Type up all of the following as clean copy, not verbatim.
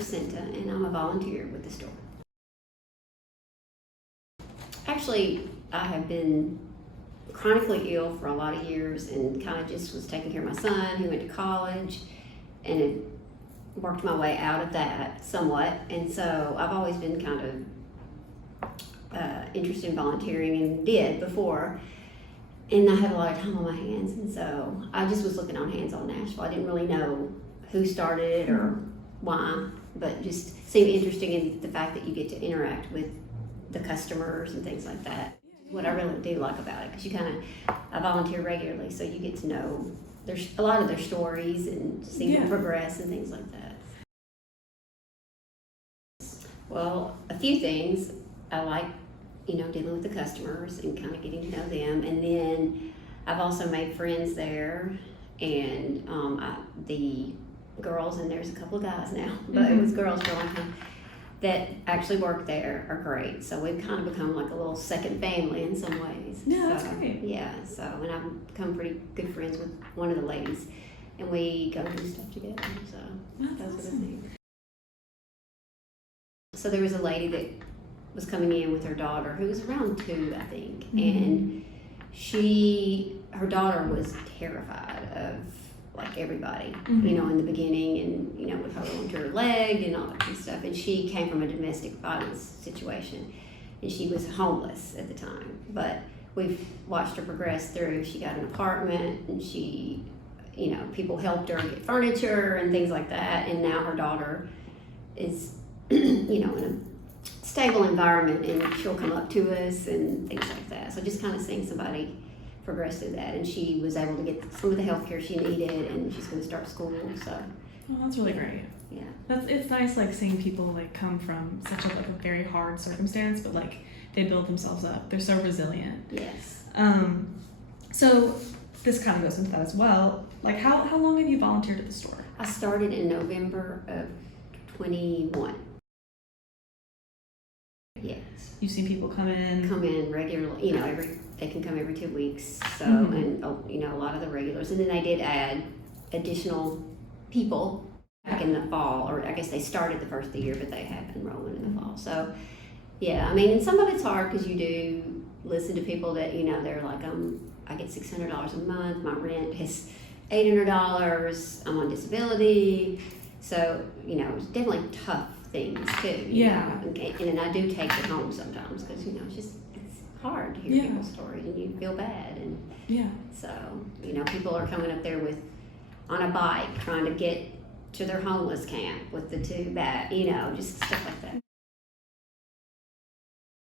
Scinta, and I'm a volunteer with the store. Actually, I have been chronically ill for a lot of years and kind of just was taking care of my son who went to college, and it worked my way out of that somewhat. And so I've always been kind of interested in volunteering and did before. And I had a lot of time on my hands, and so I just was looking on Hands on Nashville. I didn't really know who started it or why, but just seemed interesting in the fact that you get to interact with the customers and things like that. What I really do like about it, because I volunteer regularly, so you get to know there's a lot of their stories and see them progress and things like that. Well, a few things. I like, dealing with the customers and kind of getting to know them. And then I've also made friends there, and the girls, and there's a couple of guys now, but it was girls for a long time, that actually work there are great. So we've kind of become like a little second family in some ways. Yeah, that's great. Yeah, and I've become pretty good friends with one of the ladies, and we go do stuff together. So that's awesome. So there was a lady that was coming in with her daughter who was around 2, I think, and her daughter was terrified of like everybody, in the beginning, and with her going to her leg and all that kind of stuff. And she came from a domestic violence situation, and she was homeless at the time. But we've watched her progress through. She got an apartment, and she, people helped her get furniture and things like that. And now her daughter is, in a stable environment, and she'll come up to us and things like that. So just kind of seeing somebody progress through that, and she was able to get some of the health care she needed, and she's going to start school. So that's really great. Yeah, it's nice seeing people come from such a very hard circumstance, but they build themselves up. They're so resilient. Yes. So this kind of goes into that as well. How long have you volunteered at the store? I started in November of 21. Yes. You've seen people come in regularly. They can come every 2 weeks. So and a lot of the regulars, and then they did add additional people back in the fall, or I guess they started the first of the year, but they have been rolling in the fall. So yeah, and some of it's hard because you do listen to people that they're like, I get $600 a month. My rent is $800. I'm on disability. So it's definitely tough things too. Yeah. And then I do take it home sometimes because it's hard to hear people's stories, and you feel bad. And so people are coming up there on a bike trying to get to their homeless camp with the 2 bags, just stuff like that.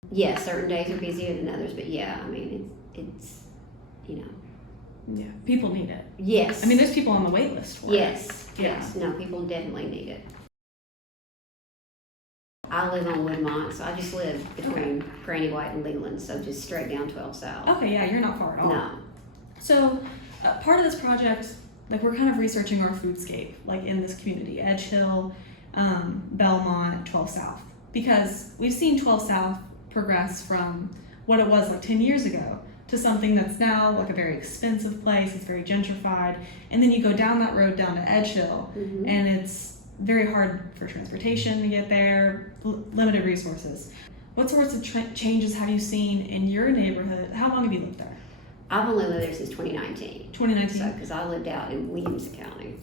Yeah, certain days are busier than others, but it's Yeah, people need it. Yes. There's people on the wait list for it. Yes. No, people definitely need it. I live on Woodmont, so I just live between Granny White and Leland, so just straight down 12 South. Okay, yeah, you're not far at all. No. So part of this project, we're kind of researching our foodscape, in this community, Edge Hill, Belmont, 12 South, because we've seen 12 South progress from what it was 10 years ago to something that's now a very expensive place. It's very gentrified, and then you go down that road down to Edge Hill, and it's very hard for transportation to get there, limited resources. What sorts of changes have you seen in your neighborhood? How long have you lived there? I've only lived there since 2019. 2019? So, because I lived out in Williamson County.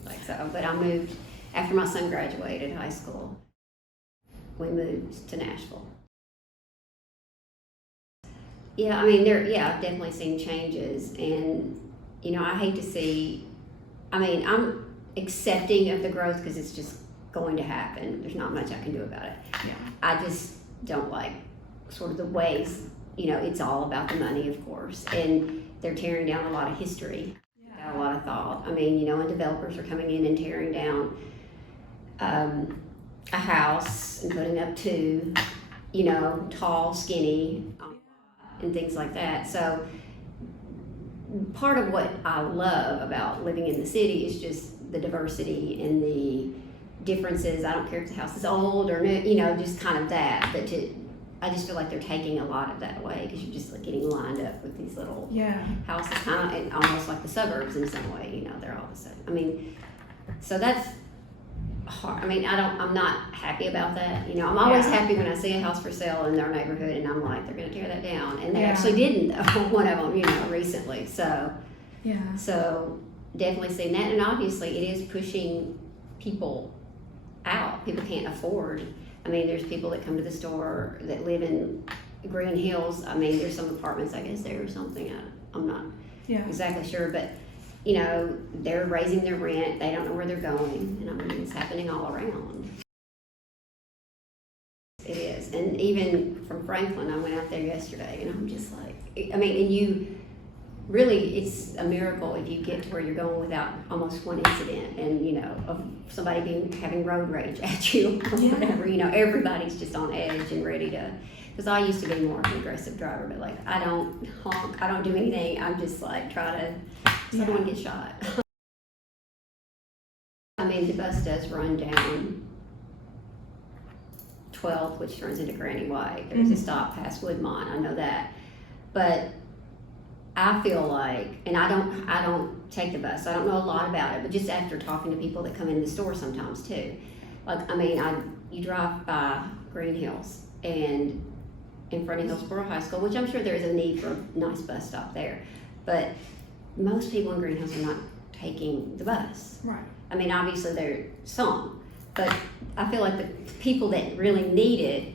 But I moved after my son graduated high school. We moved to Nashville. Yeah, I've definitely seen changes, and I hate to see. I'm accepting of the growth because it's just going to happen. There's not much I can do about it. Yeah. I just don't like sort of the ways, it's all about the money, of course, and they're tearing down a lot of history, a lot of thought. And developers are coming in and tearing down a house and putting up 2, tall, skinny, and things like that. So part of what I love about living in the city is just the diversity and the differences. I don't care if the house is old or new, just kind of that. But I just feel like they're taking a lot of that away because you're just getting lined up with these little houses, kind of almost like the suburbs in some way. They're all the same. So that's hard. I mean, I'm not happy about that. You know, I'm always happy when I see a house for sale in our neighborhood and I'm like, they're gonna tear that down. And they actually didn't, though, one of them, you know, recently. So, so definitely seeing that. And obviously it is pushing people out. People can't afford. I mean, there's people that come to the store that live in Green Hills. I mean, there's some apartments, I guess, there or something. I'm not exactly sure, but you know, they're raising their rent. They don't know where they're going, and I mean, it's happening all around. It is, and even from Franklin, I went out there yesterday, and I'm just like, I mean, and you really, it's a miracle if you get to where you're going without almost one incident, and you know, of somebody having road rage at you or whatever. You know, everybody's just on edge and ready to. Because I used to be more of an aggressive driver, but like I don't honk, I don't do anything. I'm just like try to. So I don't want to get shot. I mean, the bus does run down 12th, which turns into Granny White. There's a stop past Woodmont. I know that, but I feel like, and I don't take the bus. So I don't know a lot about it, but just after talking to people that come in the store sometimes too. Like, I mean, you drive by Green Hills and in front of Hillsborough High School, which I'm sure there is a need for a nice bus stop there, but most people in Green Hills are not taking the bus. Right. I mean, obviously there are some, but I feel like the people that really need it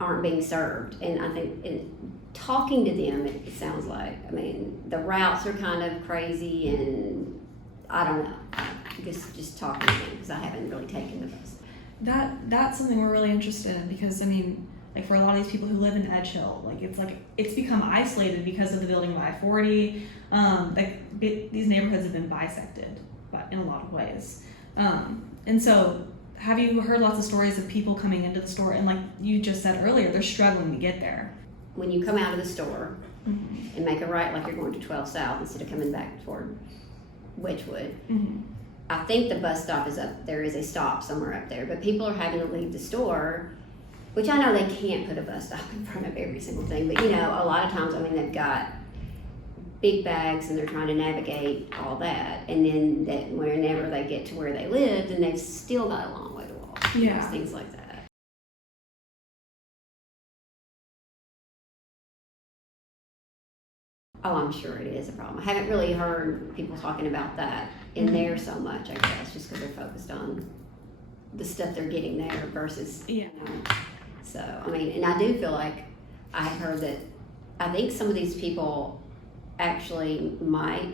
aren't being served. And I think talking to them, it sounds like, I mean, the routes are kind of crazy, and I don't know. I guess just talking to them, because I haven't really taken the bus. That's something we're really interested in, because I mean, like for a lot of these people who live in Edge Hill, like it's become isolated because of the building of I-40. These neighborhoods have been bisected, but in a lot of ways. And so, have you heard lots of stories of people coming into the store and, like you just said earlier, they're struggling to get there? When you come out of the store and make a right, like you're going to 12 South instead of coming back toward Wedgwood, I think the bus stop is up. There is a stop somewhere up there, but people are having to leave the store. Which I know they can't put a bus stop in front of every single thing, but you know, a lot of times, I mean, they've got big bags and they're trying to navigate all that, and then that whenever they get to where they live, then they've still got a long way to walk. Yeah. Things like that. Oh, I'm sure it is a problem. I haven't really heard people talking about that in there so much, I guess, just because they're focused on the stuff they're getting there versus, you know. So, I mean, and I do feel like I have heard that I think some of these people actually might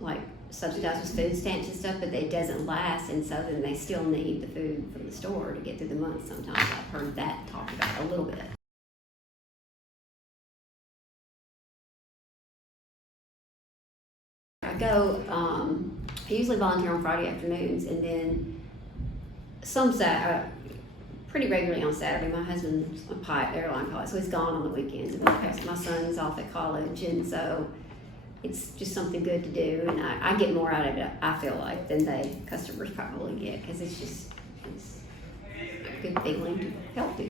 like subsidize with food stamps and stuff, but it doesn't last, and so then they still need the food from the store to get through the month sometimes. I've heard that talked about a little bit. I go, I usually volunteer on Friday afternoons, and then pretty regularly on Saturday. My husband's a airline pilot, so he's gone on the weekends. And my son's off at college, and so it's just something good to do. And I get more out of it, I feel like, than the customers probably get, because it's a good feeling to help people.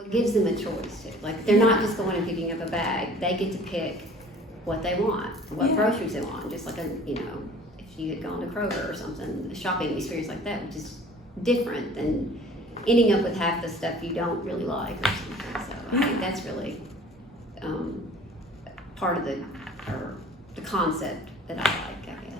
It gives them a choice too. Like, they're not just going and picking up a bag. They get to pick what they want, what groceries they want. Just like if you had gone to Kroger or something, a shopping experience like that, which is different than ending up with half the stuff you don't really like or something. So I think that's really part of the concept that I like, I guess.